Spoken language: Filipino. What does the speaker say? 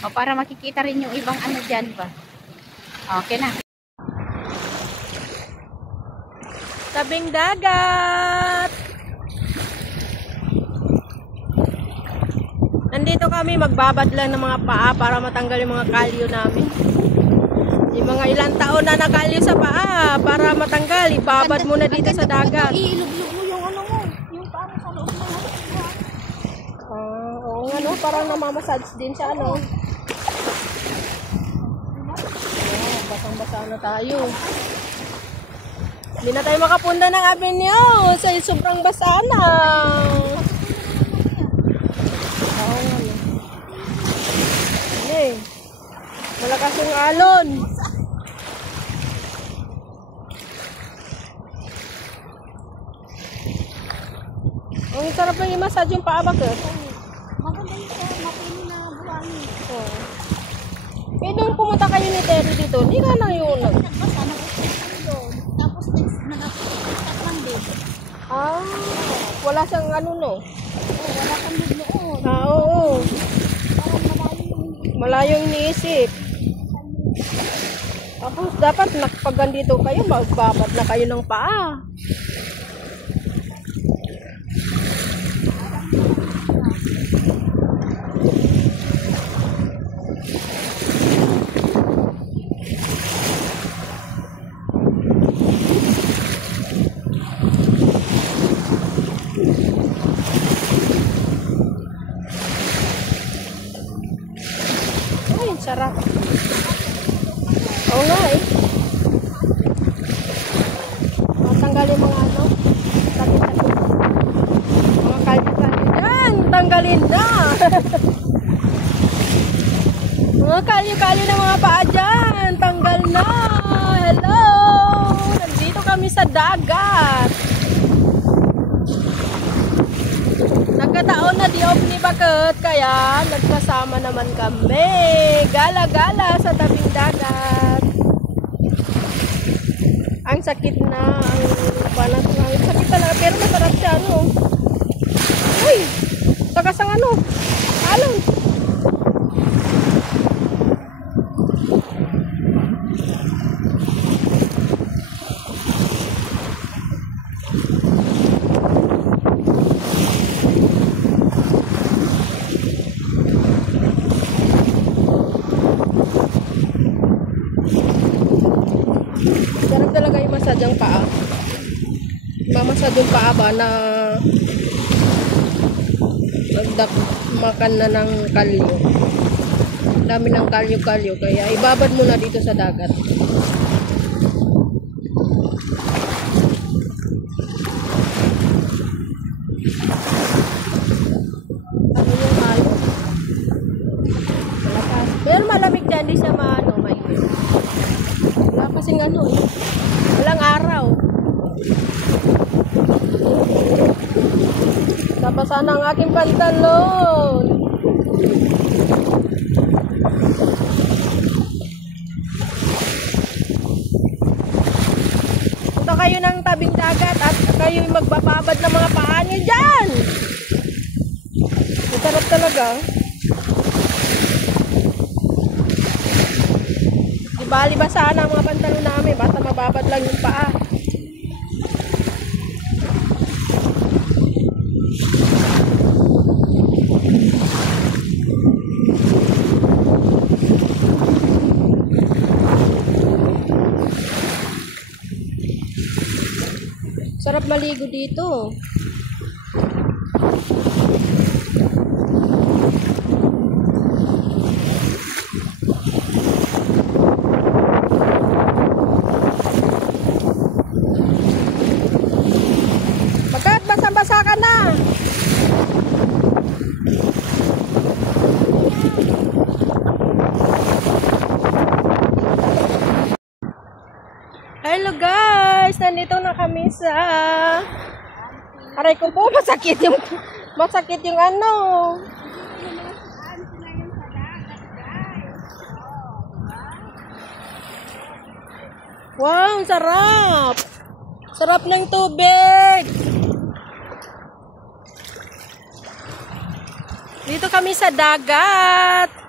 O, para makikita rin yung ibang ano dyan ba. Okay na. Tabing dagat. Nandito kami magbabad lang ng mga paa para matanggal yung mga kalyo namin. Yung mga ilang taon na nakalyo sa paa para matanggal, ibabad mo na dito sa dagat. Iilog-log mo yung ano mo, yung paa mo sa loob ng hapon. Oo nga no, parang namamassage din siya ano. Basang-basa na tayo. Hindi na tayo makapunta ng avenue sa sobrang basa na. Oo nga no. Hey, malakas yung alon. Ang sarap lang i-massage yung paa bakit? Maganda yung mapili na buwangin. Oo. Eh, doon pumunta kayo ni Terry dito. Hindi ka na yun. Nagbasa, nag-stop doon. Tapos nag-stop lang din. Ah, wala siyang ano no? Oo, wala kang lid noon. Ah, oo. Parang Malayong iniisip. Tapos dapat nakapagandito kayo, magbabad na kayo ng paa. Ay, sarap. Oo nga eh. Matanggal yung mga ano. Mga kalyo-kalyo dyan. Tanggalin na. Mga kalyo-kalyo na mga paa dyan. Tanggal na. Hello. Nandito kami sa dagat. Nagkataon na di off ni bakit. Kaya nagkasama naman kami. Gala-gala sa tabing dagat. Ang sakit na, ang sakit talaga, pero masarap siya, ano. Uy, tagas ang ano, alon. Sarap talaga yung massage ang paa. Mamasad yung paa ba na makan na ng kalyo. Dami ng kalyo-kalyo. Kaya ibabad mo na dito sa dagat. Ano yung alon? Malakas. Pero malamig dyan. Di siya maano, mainit. Wala kasing ano eh. Walang araw. Nabasa na ang aking pantalon. Punta kayo ng tabing dagat at kayo magbababad ng mga paa nyo dyan. Masarap talaga. Di bali basa na ang mga pantalon namin. Basta mababad lang yung paa. Sarap maligo dito. Bakit basang-basa ka na? Hello guys, nandito na kami sa aray ko po, masakit yung ano. Wow, sarap. Sarap ng tubig. Dito kami sa dagat.